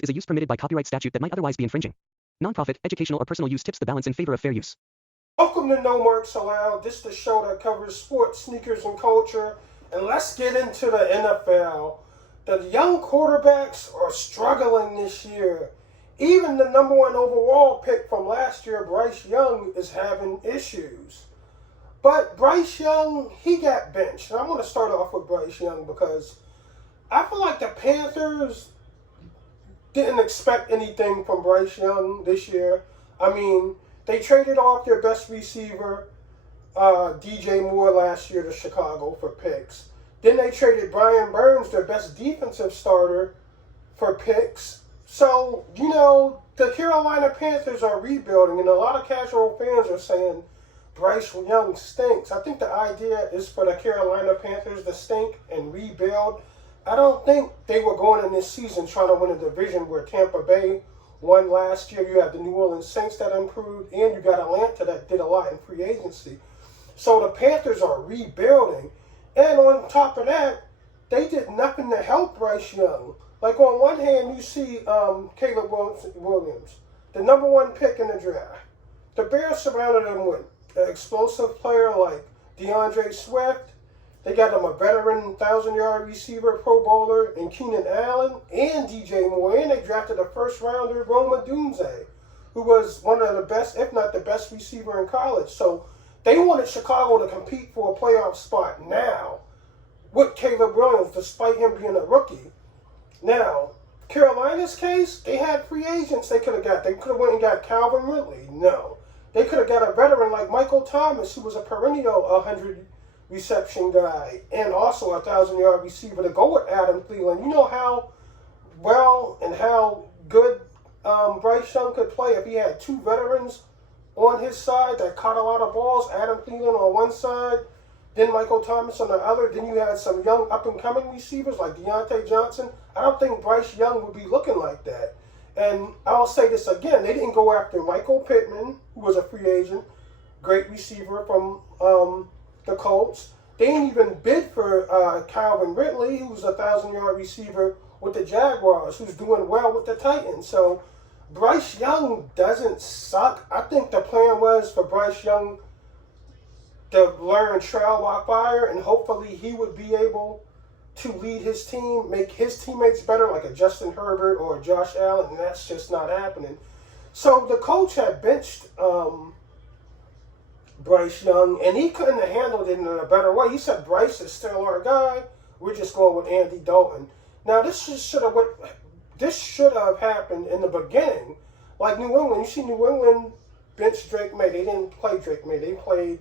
is a use permitted by copyright statute that might otherwise be infringing. Nonprofit, educational, or personal use tips the balance in favor of fair use. Welcome to No Markz Allowed. This is the show that covers sports, sneakers, and culture. And let's get into the NFL. The young quarterbacks are struggling this year. Even the number one overall pick from last year, Bryce Young, is having issues. But Bryce Young, he got benched. And I want to start off with Bryce Young because I feel like the Panthers didn't expect anything from Bryce Young this year. I mean, they traded off their best receiver, DJ Moore, last year to Chicago for picks. Then they traded Brian Burns, their best defensive starter, for picks. So, the Carolina Panthers are rebuilding, and a lot of casual fans are saying Bryce Young stinks. I think the idea is for the Carolina Panthers to stink and rebuild. I don't think they were going in this season trying to win a division where Tampa Bay won last year. You have the New Orleans Saints that improved, and you got Atlanta that did a lot in free agency. So the Panthers are rebuilding. And on top of that, they did nothing to help Bryce Young. Like, on one hand, you see Caleb Williams, the number one pick in the draft. The Bears surrounded him with an explosive player like DeAndre Swift. They got him a veteran 1,000-yard receiver, Pro Bowler, in Keenan Allen and DJ Moore. And they drafted a first-rounder, Roma Dunze, who was one of the best, if not the best receiver in college. So they wanted Chicago to compete for a playoff spot now with Caleb Williams, despite him being a rookie. Now, Carolina's case, they had free agents they could have got. They could have went and got Calvin Ridley. No. They could have got a veteran like Michael Thomas, who was a perennial 100-reception guy, and also a 1,000-yard receiver to go with Adam Thielen. You know how well and how good Bryce Young could play if he had two veterans on his side that caught a lot of balls. Adam Thielen on one side, then Michael Thomas on the other. Then you had some young up-and-coming receivers like Deontay Johnson. I don't think Bryce Young would be looking like that. And I'll say this again. They didn't go after Michael Pittman, who was a free agent, great receiver from the Colts. They didn't even bid for Calvin Ridley, who was a 1,000-yard receiver with the Jaguars, who's doing well with the Titans. So Bryce Young doesn't suck. I think the plan was for Bryce Young to learn trial by fire, and hopefully he would be able to lead his team, make his teammates better, like a Justin Herbert or a Josh Allen, and that's just not happening. So the coach had benched Bryce Young, and he couldn't have handled it in a better way. He said, Bryce is still our guy. We're just going with Andy Dalton. Now, this should have happened in the beginning. Like New England, you see New England bench Drake May. They didn't play Drake May. They played,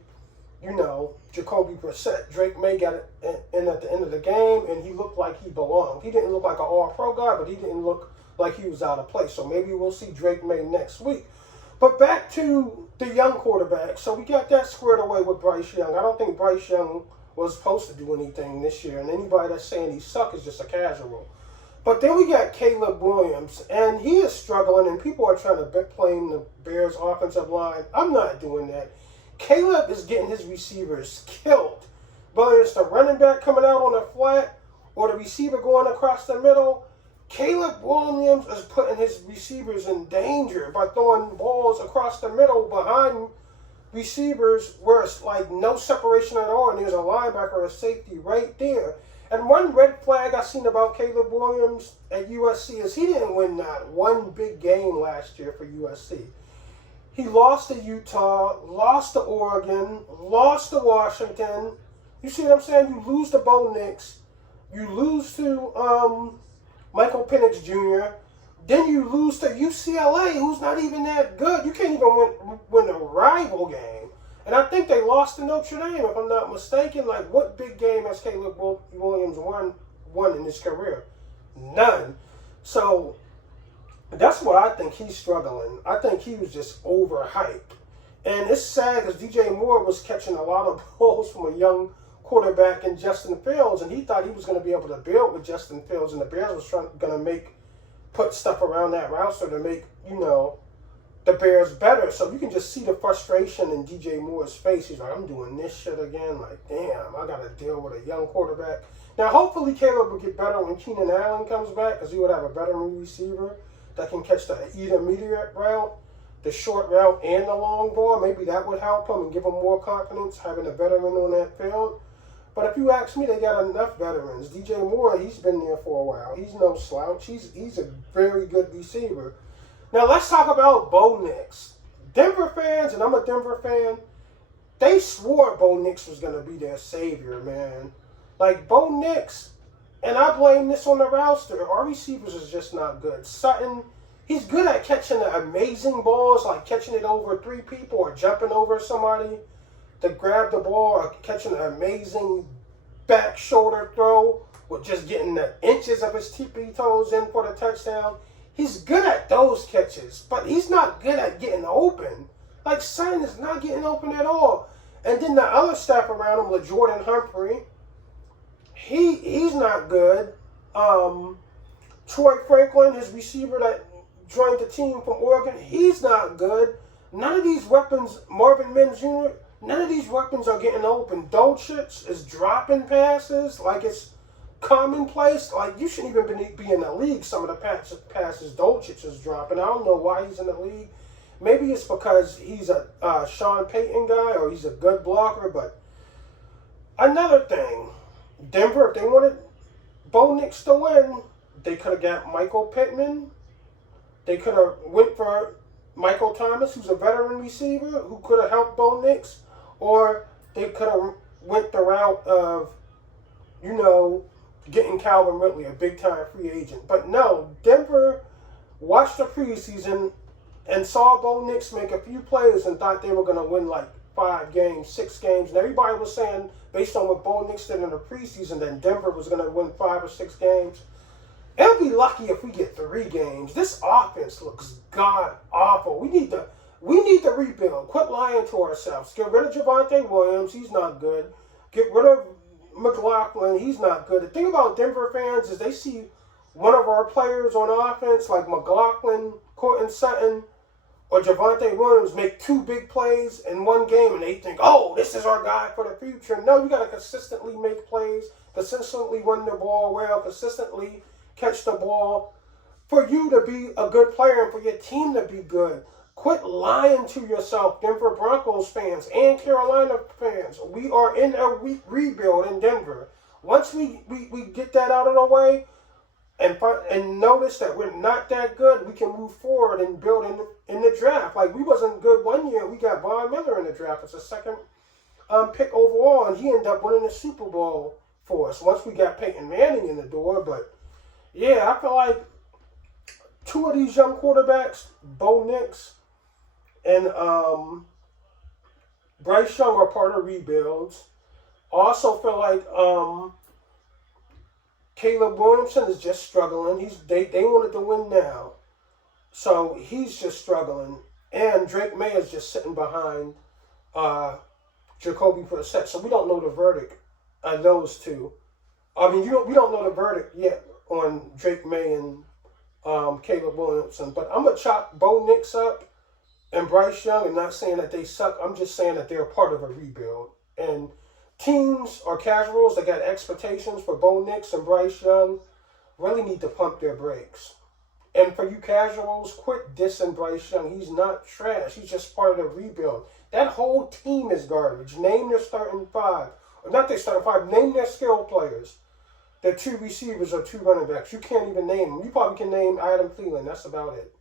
Jacoby Brissett. Drake May got it in at the end of the game, and he looked like he belonged. He didn't look like an all-pro guy, but he didn't look like he was out of place. So maybe we'll see Drake May next week. But back to the young quarterback. So we got that squared away with Bryce Young. I don't think Bryce Young was supposed to do anything this year, and anybody that's saying he sucks is just a casual. But then we got Caleb Williams, and he is struggling, and people are trying to blame the Bears' offensive line. I'm not doing that. Caleb is getting his receivers killed. Whether it's the running back coming out on a flat or the receiver going across the middle, Caleb Williams is putting his receivers in danger by throwing balls across the middle behind receivers where it's like no separation at all, and there's a linebacker or a safety right there. And one red flag I've seen about Caleb Williams at USC is he didn't win not one big game last year for USC. He lost to Utah, lost to Oregon, lost to Washington. You see what I'm saying? You lose to Bo Nix. You lose to Michael Penix Jr. Then you lose to UCLA, who's not even that good. You can't even win a rival game. And I think they lost to Notre Dame, if I'm not mistaken. Like, what big game has Caleb Williams won in his career? None. So that's why I think he's struggling. I think he was just overhyped. And it's sad because DJ Moore was catching a lot of balls from a young quarterback in Justin Fields, and he thought he was going to be able to build with Justin Fields, and the Bears was going to put stuff around that roster to make, the Bears better. So you can just see the frustration in DJ Moore's face. He's like, I'm doing this shit again. Like, damn, I got to deal with a young quarterback. Now, hopefully, Caleb will get better when Keenan Allen comes back because he would have a veteran receiver that can catch the intermediate route, the short route, and the long ball. Maybe that would help him and give him more confidence having a veteran on that field. But if you ask me, they got enough veterans. DJ Moore, he's been there for a while. He's no slouch. He's a very good receiver. Now, let's talk about Bo Nix. Denver fans, and I'm a Denver fan, they swore Bo Nix was going to be their savior, man. Like, Bo Nix, and I blame this on the roster, our receivers is just not good. Sutton, he's good at catching the amazing balls, like catching it over 3 people or jumping over somebody to grab the ball, or catching an amazing back shoulder throw with just getting the inches of his tippy toes in for the touchdown. He's good at those catches, but he's not good at getting open. Like, Sutton is not getting open at all. And then the other staff around him, like Jordan Humphrey, he's not good. Troy Franklin, his receiver that joined the team from Oregon, he's not good. None of these weapons, Marvin Mims Jr., none of these weapons are getting open. Dolchich is dropping passes like it's commonplace. Like, you shouldn't even be in the league. Some of the passes Dolchich is dropping. I don't know why he's in the league. Maybe it's because he's a Sean Payton guy or he's a good blocker. But another thing, Denver, if they wanted Bo Nix to win, they could have got Michael Pittman. They could have went for Michael Thomas, who's a veteran receiver, who could have helped Bo Nix. Or they could have went the route of, getting Calvin Ridley, a big-time free agent. But no, Denver watched the preseason and saw Bo Nix make a few plays and thought they were going to win like 5 games, 6 games. And everybody was saying, based on what Bo Nix did in the preseason, that Denver was going to win 5 or 6 games. It'll be lucky if we get 3 games. This offense looks god-awful. We need to rebuild. Quit lying to ourselves. Get rid of Javonte Williams. He's not good. Get rid of McLaughlin. He's not good. The thing about Denver fans is they see one of our players on offense, like McLaughlin, Courtland Sutton, or Javonte Williams, make 2 big plays in one game, and they think, oh, this is our guy for the future. No, you got to consistently make plays, consistently run the ball well, consistently catch the ball for you to be a good player and for your team to be good. Quit lying to yourself, Denver Broncos fans and Carolina fans. We are in a rebuild in Denver. Once we get that out of the way and notice that we're not that good, we can move forward and build in the draft. Like, we wasn't good one year. We got Von Miller in the draft. It's a second pick overall, and he ended up winning the Super Bowl for us once we got Peyton Manning in the door. But, yeah, I feel like 2 of these young quarterbacks, Bo Nix and Bryce Young, are part of rebuilds. I also feel like Caleb Williamson is just struggling. They wanted to win now, so he's just struggling. And Drake May is just sitting behind Jacoby Brissett, so we don't know the verdict on those 2. I mean, we don't know the verdict yet on Drake May and Caleb Williamson. But I'm gonna chop Bo Nix up and Bryce Young, and not saying that they suck. I'm just saying that they're part of a rebuild. And teams or casuals that got expectations for Bo Nix and Bryce Young really need to pump their brakes. And for you casuals, quit dissing Bryce Young. He's not trash. He's just part of the rebuild. That whole team is garbage. Name their starting 5. Or not their starting 5. Name their skill players. Their 2 receivers or 2 running backs. You can't even name them. You probably can name Adam Thielen. That's about it.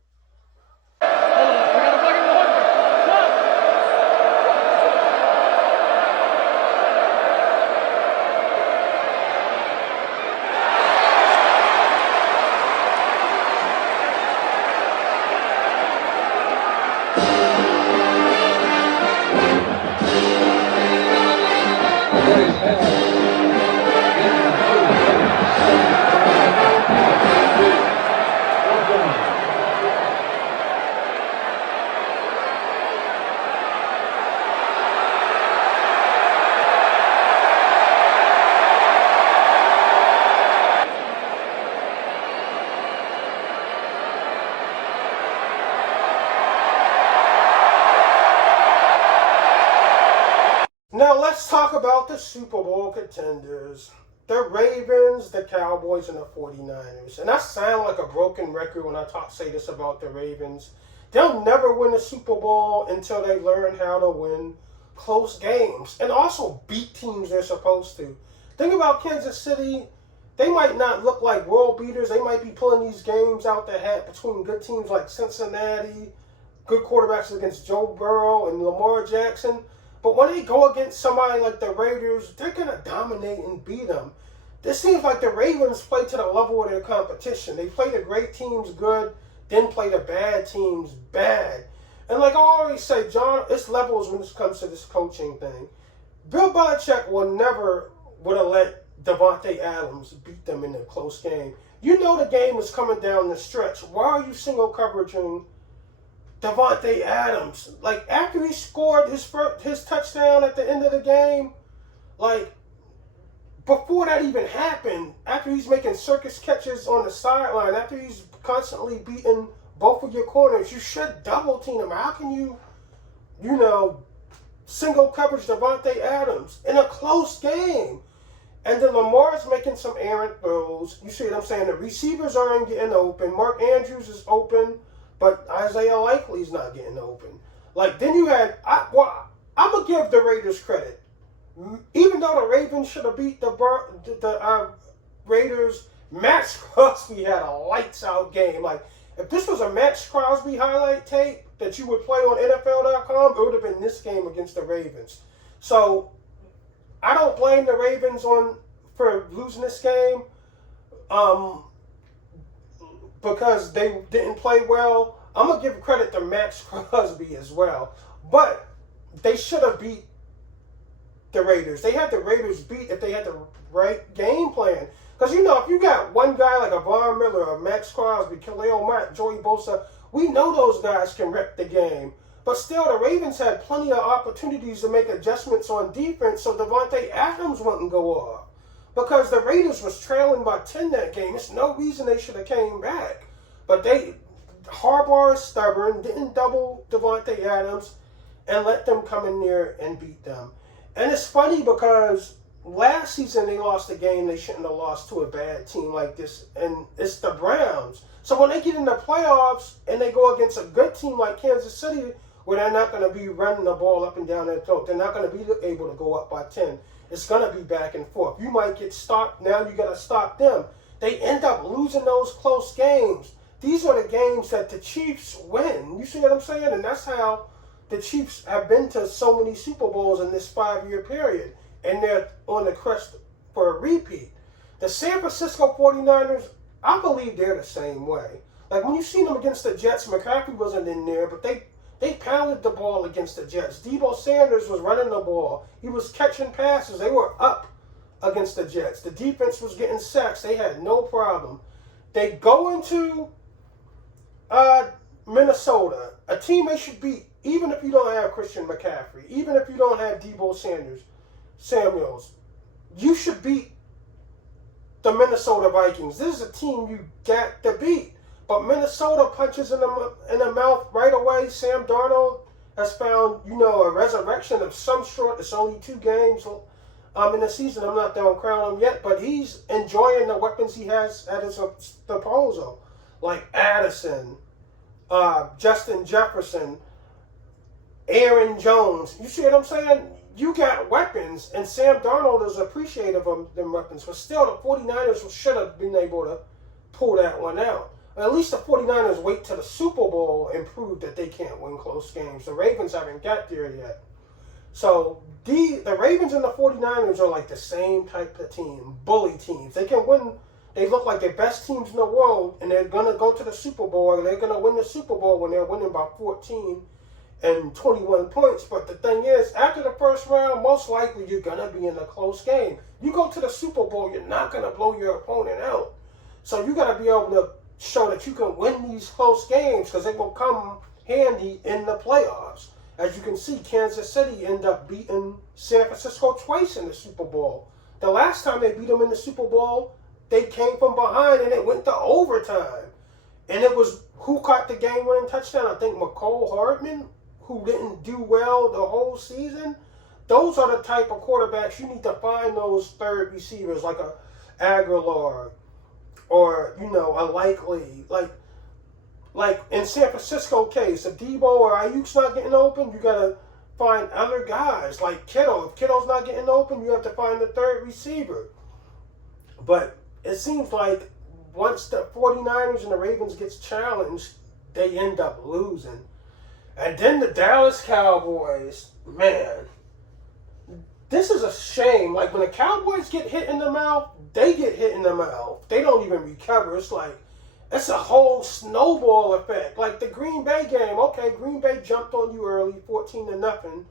Now let's talk about the Super Bowl contenders. the Ravens, the Cowboys, and the 49ers. And I sound like a broken record when I say this about the Ravens. They'll never win a Super Bowl until they learn how to win close games and also beat teams they're supposed to. Think about Kansas City. They might not look like world beaters. They might be pulling these games out the hat between good teams like Cincinnati, good quarterbacks against Joe Burrow and Lamar Jackson. But when they go against somebody like the Raiders, they're going to dominate and beat them. This seems like the Ravens play to the level of their competition. They play the great teams good, then play the bad teams bad. And like I always say, John, it's levels when it comes to this coaching thing. Bill Belichick would have let Davante Adams beat them in a close game. You know the game is coming down the stretch. Why are you single coveraging Davante Adams? Like, after he scored his touchdown at the end of the game, like, before that even happened, after he's making circus catches on the sideline, after he's constantly beating both of your corners, you should double team him. How can you single coverage Davante Adams in a close game? And then Lamar's making some errant throws. You see what I'm saying? The receivers aren't getting open. Mark Andrews is open, but Isaiah Likely's not getting open. Like, then you had, I'm going to give the Raiders credit. Even though the Ravens should have beat the Raiders, Max Crosby had a lights-out game. Like, if this was a Max Crosby highlight tape that you would play on NFL.com, it would have been this game against the Ravens. So, I don't blame the Ravens for losing this game because they didn't play well. I'm going to give credit to Max Crosby as well. But they should have beat the Raiders. They had the Raiders beat if they had the right game plan. Because, if you got one guy like a Von Miller or Max Crosby, Khalil Mack, Joey Bosa, we know those guys can rep the game. But still, the Ravens had plenty of opportunities to make adjustments on defense so Davante Adams wouldn't go off. Because the Raiders was trailing by 10 that game. There's no reason they should have came back. But Harbaugh is stubborn, didn't double Davante Adams, and let them come in there and beat them. And it's funny because last season they lost a game they shouldn't have lost to a bad team like this, and it's the Browns. So when they get in the playoffs and they go against a good team like Kansas City, where they're not going to be running the ball up and down their throat, they're not going to be able to go up by 10. It's going to be back and forth. You might get stopped. Now you got to stop them. They end up losing those close games. These are the games that the Chiefs win. You see what I'm saying? And that's how the Chiefs have been to so many Super Bowls in this 5-year period. And they're on the crest for a repeat. The San Francisco 49ers, I believe they're the same way. Like, when you see them against the Jets, McCaffrey wasn't in there, but they pounded the ball against the Jets. Debo Sanders was running the ball. He was catching passes. They were up against the Jets. The defense was getting sacks. They had no problem. They go into Minnesota, a team they should beat, even if you don't have Christian McCaffrey, even if you don't have Debo Samuels. You should beat the Minnesota Vikings. This is a team you got to beat. But Minnesota punches in the mouth right away. Sam Darnold has found, a resurrection of some sort. It's only 2 games in the season. I'm not done crowning him yet, but he's enjoying the weapons he has at his disposal, like Addison, Justin Jefferson, Aaron Jones. You see what I'm saying? You got weapons, and Sam Darnold is appreciative of them weapons. But still, the 49ers should have been able to pull that one out. At least the 49ers wait till the Super Bowl and prove that they can't win close games. The Ravens haven't got there yet. So the Ravens and the 49ers are like the same type of team, bully teams. They can win. They look like the best teams in the world, and they're going to go to the Super Bowl, and they're going to win the Super Bowl when they're winning by 14 and 21 points. But the thing is, after the first round, most likely you're going to be in a close game. You go to the Super Bowl, you're not going to blow your opponent out. So you got to be able to show that you can win these close games because they will come handy in the playoffs. As you can see, Kansas City ended up beating San Francisco twice in the Super Bowl. The last time they beat them in the Super Bowl, they came from behind and it went to overtime. And it was who caught the game-winning touchdown? I think McCole Hardman, who didn't do well the whole season. those are the type of quarterbacks you need to find those third receivers like a Aguilar or, you know, a Likely. Like in San Francisco case, if Debo or Ayuk's not getting open, you got to find other guys like Kittle. If Kittle's not getting open, you have to find the third receiver. But it seems like once the 49ers and the Ravens gets challenged, they end up losing. And then the Dallas Cowboys, man, this is a shame. Like when the Cowboys get hit in the mouth, they get hit in the mouth. They don't even recover. It's like, it's a whole snowball effect. Like the Green Bay game, okay, Green Bay jumped on you early, 14-0.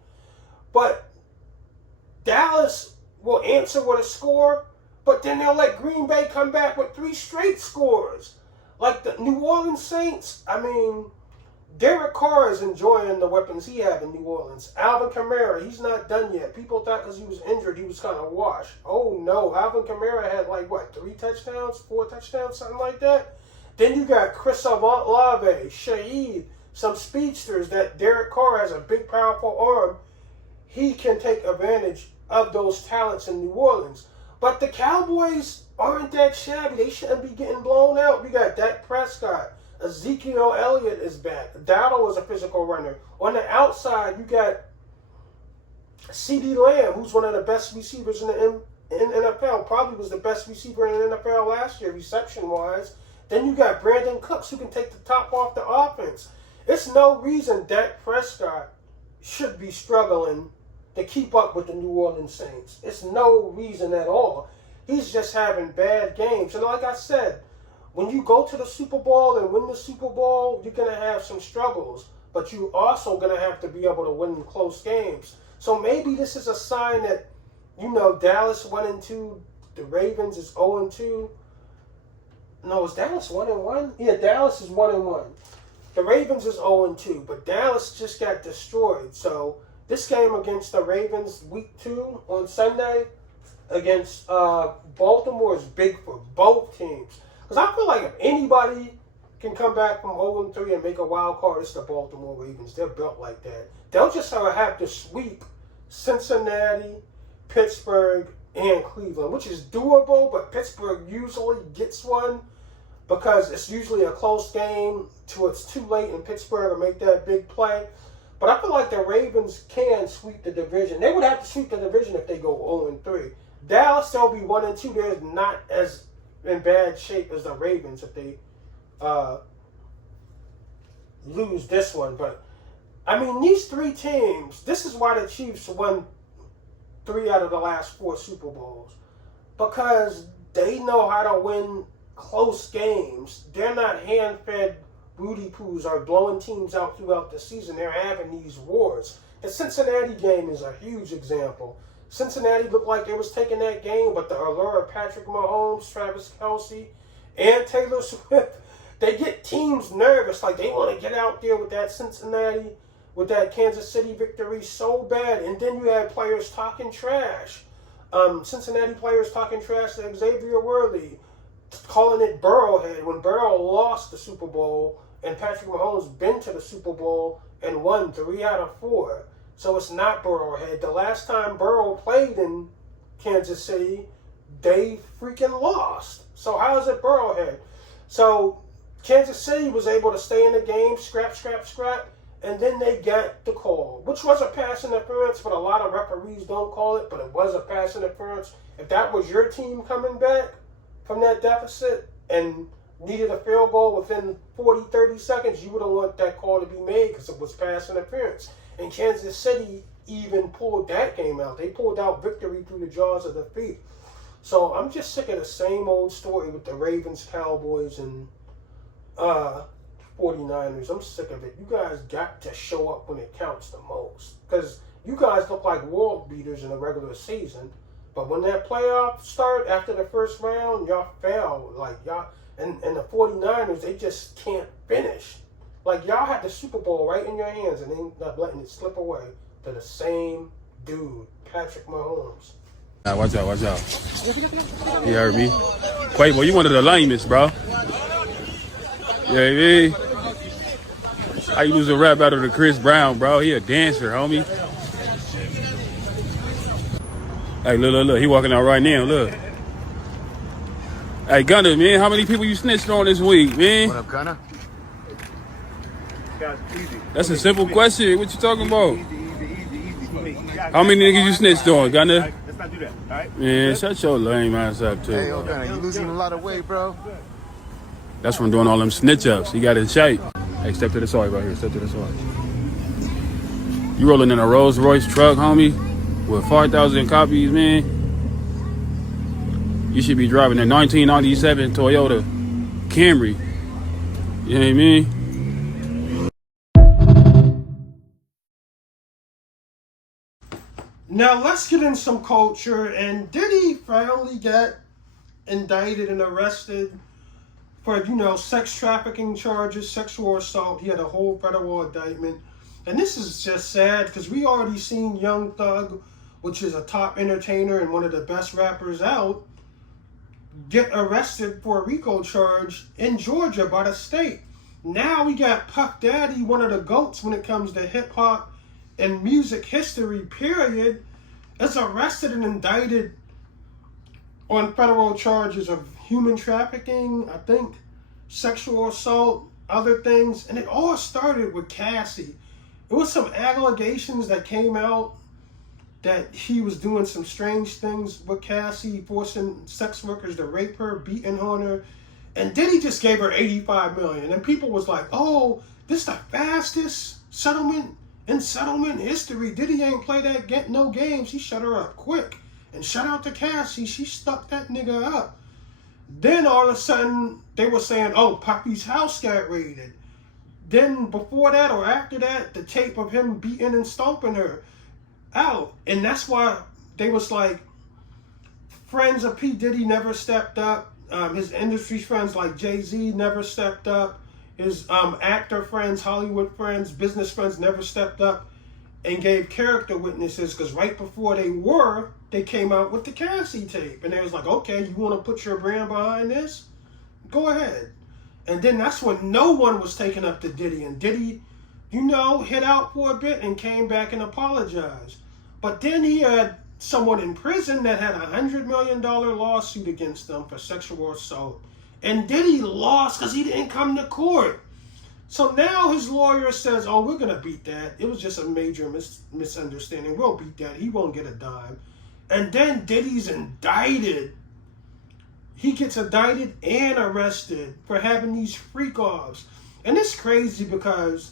But Dallas will answer with a score, but then they'll let Green Bay come back with 3 straight scores. Like the New Orleans Saints, I mean, Derek Carr is enjoying the weapons he had in New Orleans. Alvin Kamara, he's not done yet. People thought because he was injured, he was kind of washed. Oh no, Alvin Kamara had like, what, 3 touchdowns, 4 touchdowns, something like that? Then you got Chris Olave, Shaheed, some speedsters that Derek Carr has a big, powerful arm. He can take advantage of those talents in New Orleans. But the Cowboys aren't that shabby. They shouldn't be getting blown out. We got Dak Prescott. Ezekiel Elliott is back. Dowdle is a physical runner. On the outside, you got CeeDee Lamb, who's one of the best receivers in the NFL. Probably was the best receiver in the NFL last year, reception-wise. Then you got Brandon Cooks, who can take the top off the offense. It's no reason Dak Prescott should be struggling to keep up with the New Orleans Saints. It's no reason at all. He's just having bad games. And like I said, when you go to the Super Bowl and win the Super Bowl, you're going to have some struggles. But you're also going to have to be able to win close games. So maybe this is a sign that, you know, Dallas 1-2, the Ravens is 0-2. No, is Dallas 1-1? Yeah, Dallas is 1-1. The Ravens is 0-2, but Dallas just got destroyed. So this game against the Ravens week 2 on Sunday against Baltimore is big for both teams. Because I feel like if anybody can come back from 0-3 and make a wild card, it's the Baltimore Ravens. They're built like that. They'll just have to sweep Cincinnati, Pittsburgh, and Cleveland, which is doable, but Pittsburgh usually gets one because it's usually a close game till it's too late in Pittsburgh to make that big play. But I feel like the Ravens can sweep the division. They would have to sweep the division if they go 0-3. Dallas, they'll be 1-2. They're not as in bad shape as the Ravens if they lose this one. But, I mean, these 3 teams, this is why the Chiefs won 3 out of the last 4 Super Bowls. Because they know how to win close games. They're not hand-fed Rudy Poos are blowing teams out throughout the season. They're having these wars. The Cincinnati game is a huge example. Cincinnati looked like they was taking that game, but the allure of Patrick Mahomes, Travis Kelce, and Taylor Swift, they get teams nervous. Like they want to get out there with that Cincinnati, with that Kansas City victory so bad. And then you had players talking trash. Cincinnati players talking trash to Xavier Worthy, calling it Burrowhead when Burrow lost the Super Bowl and Patrick Mahomes been to the Super Bowl and won 3 out of 4. So it's not Burrowhead. The last time Burrow played in Kansas City, they freaking lost. So how is it Burrowhead? So Kansas City was able to stay in the game, scrap, and then they got the call, which was a pass interference, but a lot of referees don't call it, but it was a pass interference. If that was your team coming back from that deficit and needed a field goal within 40, 30 seconds, you wouldn't want that call to be made because it was pass interference. And Kansas City even pulled that game out. They pulled out victory through the jaws of defeat. So I'm just sick of the same old story with the Ravens, Cowboys, and 49ers. I'm sick of it. You guys got to show up when it counts the most. Because you guys look like world beaters in the regular season. But when that playoff start after the first round, y'all fail. Like y'all and the 49ers, they just can't finish. Like y'all had the Super Bowl right in your hands and they not letting it slip away to the same dude, Patrick Mahomes. Nah, watch out. You heard me. Quavo, you one of the lamest, bro. Yeah, man. How you lose a rap battle to Chris Brown, bro? He a dancer, homie. Hey, look. He walking out right now. Look. Hey, Gunner, man, how many people you snitched on this week, man? What up, Gunner? That's a simple question. What you talking about? Easy. How many niggas you snitched on, Gunner? Let's not do that, all right? Man, shut your lame ass up, too. Hey, yo, Gunner, you losing a lot of weight, bro. That's from doing all them snitch ups. He got in shape. Hey, step to the side right here. Step to the side. You rolling in a Rolls Royce truck, homie, with 5,000 copies, man. You should be driving a 1997 Toyota Camry. You know what I mean? Now let's get in some culture. And Diddy finally got indicted and arrested for, sex trafficking charges, sexual assault. He had a whole federal indictment. And this is just sad because we already seen Young Thug, which is a top entertainer and one of the best rappers out, get arrested for a RICO charge in Georgia by the state. Now we got Puff Daddy, one of the GOATs when it comes to hip hop and music history, period, is arrested and indicted on federal charges of human trafficking, I think, sexual assault, other things. And it all started with Cassie. It was some allegations that came out that he was doing some strange things with Cassie, forcing sex workers to rape her, beating on her. And Diddy just gave her $85 million. And people was like, oh, this is the fastest settlement in settlement history. Diddy ain't play that no games. He shut her up quick. And shout out to Cassie. She stuck that nigga up. Then all of a sudden, they were saying, oh, Puppy's house got raided. Then before that or after that, the tape of him beating and stomping her out. And that's why they was like, friends of P. Diddy never stepped up. His industry friends like Jay-Z never stepped up. His actor friends, Hollywood friends, business friends never stepped up and gave character witnesses, because right before they came out with the Cassie tape. And they was like, okay, you want to put your brand behind this? Go ahead. And then that's when no one was taking up to Diddy. And Diddy, hit out for a bit and came back and apologized. But then he had someone in prison that had a $100 million lawsuit against them for sexual assault. And Diddy lost because he didn't come to court. So now his lawyer says, oh, we're going to beat that. It was just a major misunderstanding. We'll beat that. He won't get a dime. And then Diddy's indicted. He gets indicted and arrested for having these freak-offs. And it's crazy because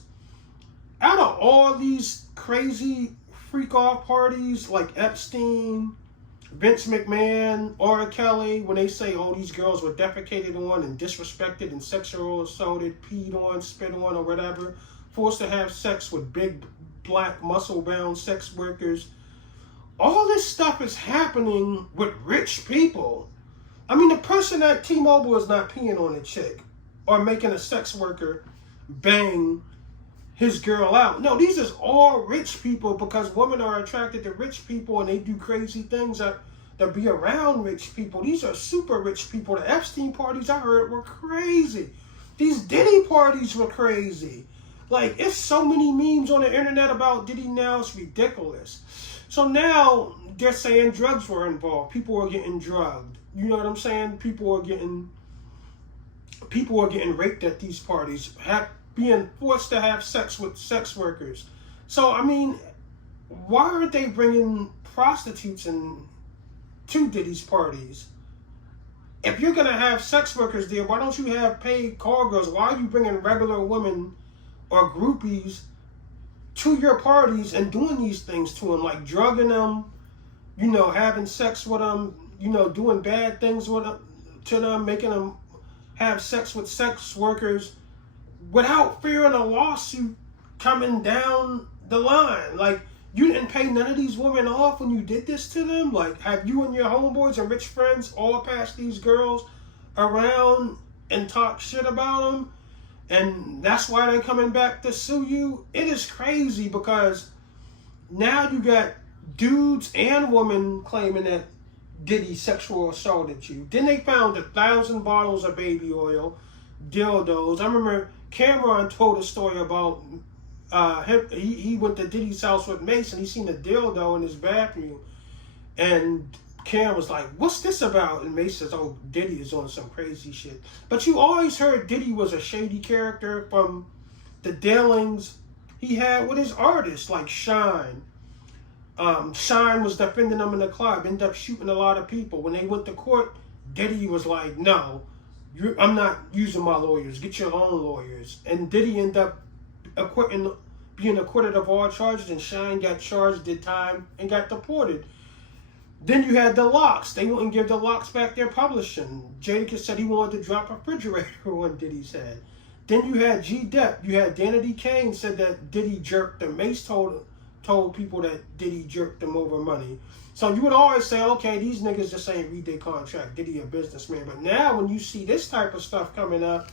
out of all these crazy freak-off parties like Epstein, Vince McMahon, R. Kelly, when they say, oh, these girls were defecated on and disrespected and sexual assaulted, peed on, spit on, or whatever, forced to have sex with big, black, muscle-bound sex workers, all this stuff is happening with rich people. I mean, the person at T-Mobile is not peeing on a chick or making a sex worker bang his girl out. No, these is all rich people, because women are attracted to rich people and they do crazy things that be around rich people. These are super rich people. The Epstein parties I heard were crazy. These Diddy parties were crazy. Like, it's so many memes on the internet about Diddy now, it's ridiculous. So now they're saying drugs were involved. People are getting drugged. You know what I'm saying? People are getting raped at these parties, being forced to have sex with sex workers. So, I mean, why aren't they bringing prostitutes to Diddy's parties? If you're going to have sex workers there, why don't you have paid call girls? Why are you bringing regular women or groupies to your parties and doing these things to them, like drugging them, having sex with them, doing bad things to them, making them have sex with sex workers without fearing a lawsuit coming down the line? Like, you didn't pay none of these women off when you did this to them? Like, have you and your homeboys and rich friends all passed these girls around and talk shit about them? And that's why they're coming back to sue you? It is crazy, because now you got dudes and women claiming that Diddy sexual assaulted you. Then they found 1,000 bottles of baby oil, dildos. I remember Cameron told a story about he went to Diddy's house with Mace and he seen a dildo in his bathroom. And Cam was like, what's this about? And Mace says, oh, Diddy is on some crazy shit. But you always heard Diddy was a shady character from the dealings he had with his artists, like Shine. Shine was defending them in the club, ended up shooting a lot of people. When they went to court, Diddy was like, no, I'm not using my lawyers. Get your own lawyers. And Diddy ended up being acquitted of all charges, and Shine got charged, did time, and got deported. Then you had the Locks. They wouldn't give the Locks back their publishing. Jadakiss said he wanted to drop a refrigerator on Diddy's head. Then you had G-Dep. You had Danity Kane said that Diddy jerked them. Mace told people that Diddy jerked them over money. So you would always say, okay, these niggas just ain't read their contract. Diddy a businessman. But now when you see this type of stuff coming up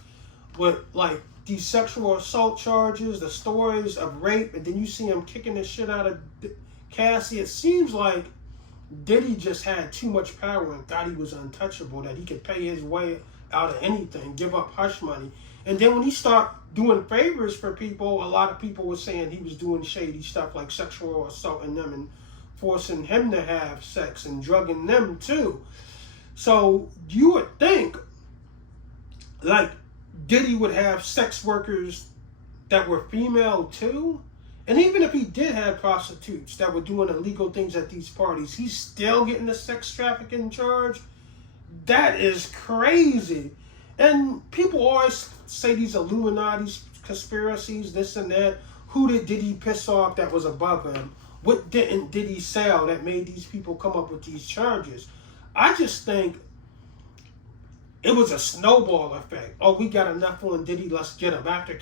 with like these sexual assault charges, the stories of rape, and then you see him kicking the shit out of Cassie, it seems like Diddy just had too much power and thought he was untouchable, that he could pay his way out of anything, give up hush money. And then when he started doing favors for people, a lot of people were saying he was doing shady stuff like sexual assaulting them and forcing him to have sex and drugging them too. So you would think like Diddy would have sex workers that were female too. And even if he did have prostitutes that were doing illegal things at these parties, he's still getting the sex trafficking charge. That is crazy. And people always say these Illuminati conspiracies, this and that. Who did Diddy piss off that was above him? What didn't Diddy sell that made these people come up with these charges? I just think it was a snowball effect. Oh, we got enough on Diddy, let's get him. After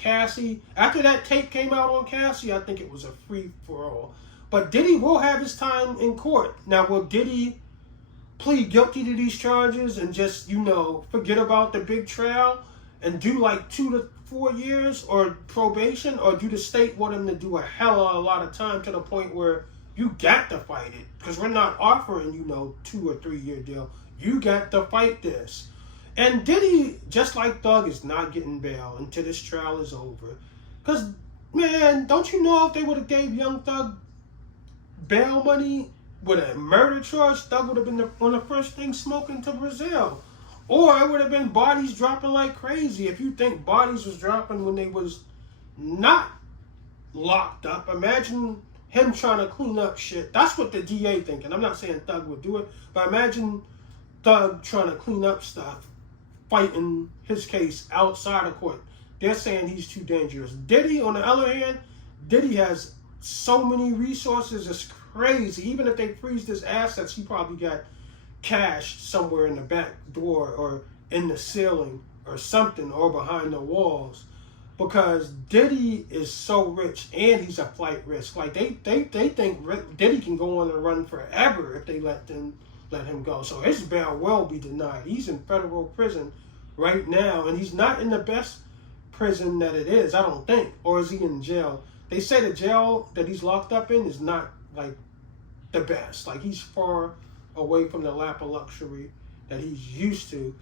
that tape came out on Cassie, I think it was a free-for-all. But Diddy will have his time in court. Now, will Diddy plead guilty to these charges and just, forget about the big trial and do like 2 to 4 years or probation? Or do the state want him to do a hell of a lot of time to the point where you got to fight it? Because we're not offering, 2 or 3 year deal. You got to fight this. And Diddy, just like Thug, is not getting bail until this trial is over. Because, man, don't you know if they would have gave Young Thug bail money with a murder charge, Thug would have been on the first thing smoking to Brazil. Or it would have been bodies dropping like crazy. If you think bodies was dropping when they was not locked up, imagine him trying to clean up shit. That's what the DA thinking. I'm not saying Thug would do it, but imagine Thug trying to clean up stuff, fighting his case outside of court. They're saying he's too dangerous. Diddy, on the other hand, Diddy has so many resources, it's crazy. Even if they freeze his assets, he probably got cash somewhere in the back door or in the ceiling or something, or behind the walls. Because Diddy is so rich and he's a flight risk. Like they think Diddy can go on and run forever if they let him go. So his bail will be denied. He's in federal prison right now, and he's not in the best prison that it is, I don't think. Or is he in jail? They say the jail that he's locked up in is not like the best. Like he's far away from the lap of luxury that he's used to.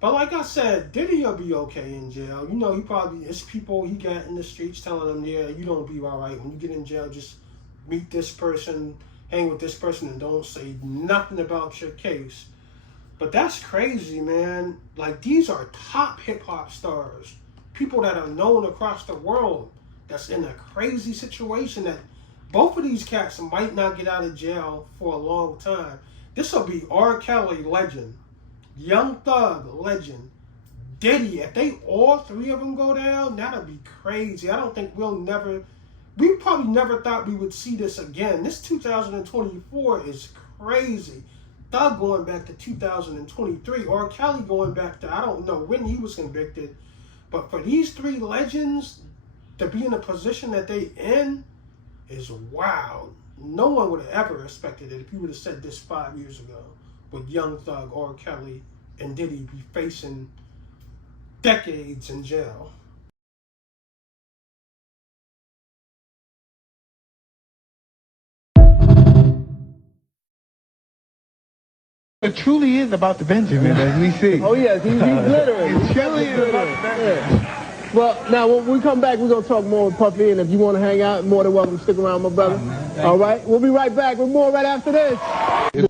But like I said, Diddy will be okay in jail. He probably, it's people he got in the streets telling him, yeah, you don't be all right. When you get in jail, just meet this person, hang with this person, and don't say nothing about your case. But that's crazy, man. Like, these are top hip-hop stars. People that are known across the world that's in a crazy situation that both of these cats might not get out of jail for a long time. This will be R. Kelly, legend. Young Thug, legend. Diddy, if they all three of them go down, that'll be crazy. I don't think we probably never thought we would see this again. This 2024 is crazy. Thug going back to 2023, or Kelly going back to, I don't know when he was convicted. But for these three legends to be in the position that they in is wild. No one would have ever expected it if you would have said this 5 years ago. With Young Thug, R. Kelly, and Diddy be facing decades in jail. It truly is about the Benjamin, as we see. Oh, yes, he's glittering. It truly is about the Benjamin. Yeah. Well, now, when we come back, we're going to talk more with Puffy, and if you want to hang out, more than welcome to stick around, my brother. All right? We'll be right back with more right after this.